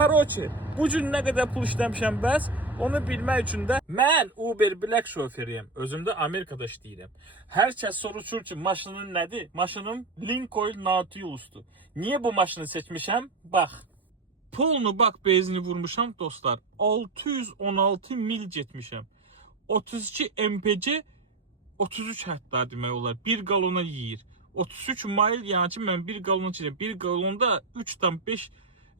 Karoçi, bu gün nə qədər pul işləmişəm bəs, onu bilmək üçün də mən Uber Black şoferiyəm. Özüm də Amerikada işləyirəm. Hər kəs soruşur ki, maşının nədir? Maşınım Lincoln Nautilus'dur. Niyə bu maşını seçmişəm? Bax. Pulunu bax, benzini vurmuşam dostlar. 616 mil getmişəm. 32 MPC 33 hətta demək olar. 1 galona yeyir. 33 mil, yəni ki mən 1 galona çəkirəm. 1 galonda 3,5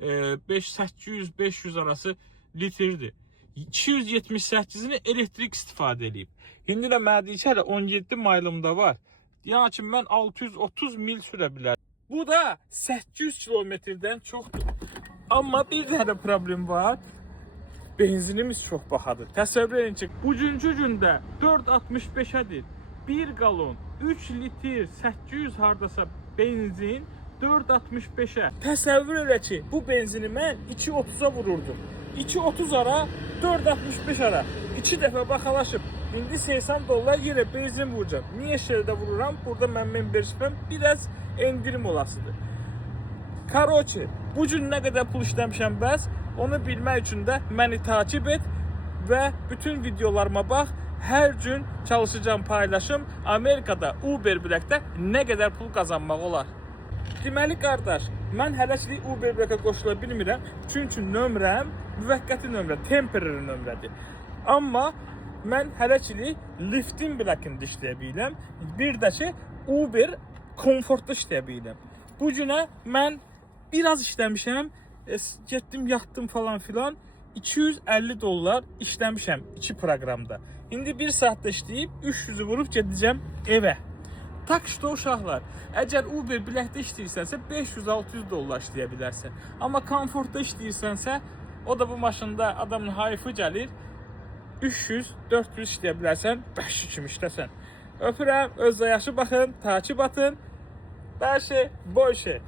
800-500 arası litrdir. 278'ini elektrik istifadə edib. İndi də mənə deyir ki, 17 mailımda var. Yəni ki mən 630 mil sürə bilərəm. Bu da 800 kilometrdən çoxdur. Amma bir dənə problem var. Benzinimiz çox bahadır. Təsəvvür edin ki, bugünkü gündə 4.65-ədir. 1 galon, 3 litr, 800 hardasa benzin 4.65'ə. Təsəvvür elə ki, bu benzini mən 2.30'a vururdum. 2.30 ara, 4.65 ara. 2 dəfə baxalaşıb. İndi $80 yenə benzin vuracağım. Niyə şərdə vururam? Burada mən membershipəm biraz endirim olasıdır. Karoçi, bu gün nə qədər pul işləmişəm bəs, onu bilmək üçün də məni takip et və bütün videolarıma bax. Hər gün çalışacağım paylaşım. Amerikada Uber Black'də nə qədər pul qazanmaq olar. Deməli qardaş, mən hələlik Uber Black'a qoşula bilmirəm. Çünki nömrəm müvəqqəti nömrə, temporary nömrədir. Amma mən hələlik Lyft'in Black'ində işləyə bilirəm. Bir də ki, Uber komfortda işləyə bilirəm. Bu günə mən biraz işləmişəm. Getdim, yatdım falan filan. $250 işləmişəm 2 proqramda. İndi 1 saatda işləyib 300'ü vurub gedəcəm evə. Tak işte uşaqlar, əgər Uber Black'də işləyirsənsə $500-600 işləyə bilərsən. Amma komfortda işləyirsənsə, o da bu maşında adamın hayfı gəlir, 300-400 işləyə bilərsən, 500 kimi işləsən. Öpürəm, özünüzə yaxşı baxın, takip atın. Hər şey, boy şey.